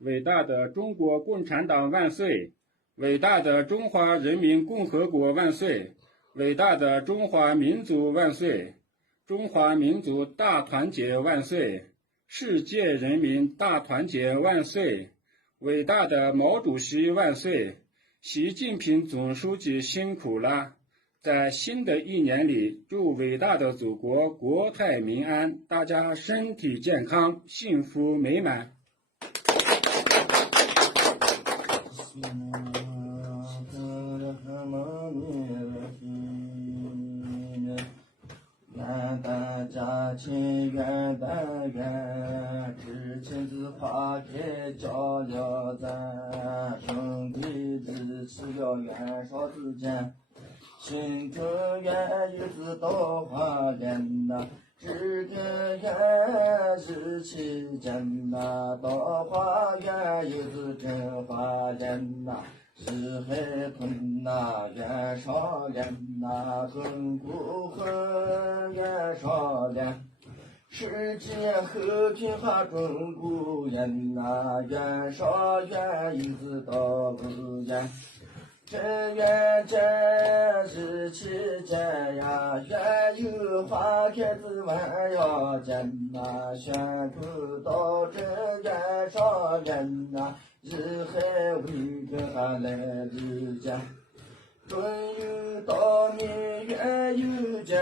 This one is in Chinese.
伟大的中国共产党万岁！伟大的中华人民共和国万岁！伟大的中华民族万岁！中华民族大团结万岁！世界人民大团结万岁！伟大的毛主席万岁！习近平总书记辛苦了！在新的一年里，祝伟大的祖国国泰民安，大家身体健康，幸福美满。愿大家亲，愿大愿，知亲子花开交流赞，兄弟支持要元少之间，心中愿日子多花莲呐，知根愿日期间呐，多花愿日子真花莲呐。是海豚呐，愿少年呐，亘古恒愿少年。世界和平哈中国人呐，愿少愿一直到不言。正愿这日期间呀，愿有花开之万要见呐，宣布到正愿少年呐。日海为根哈来日间，春有稻米月有见。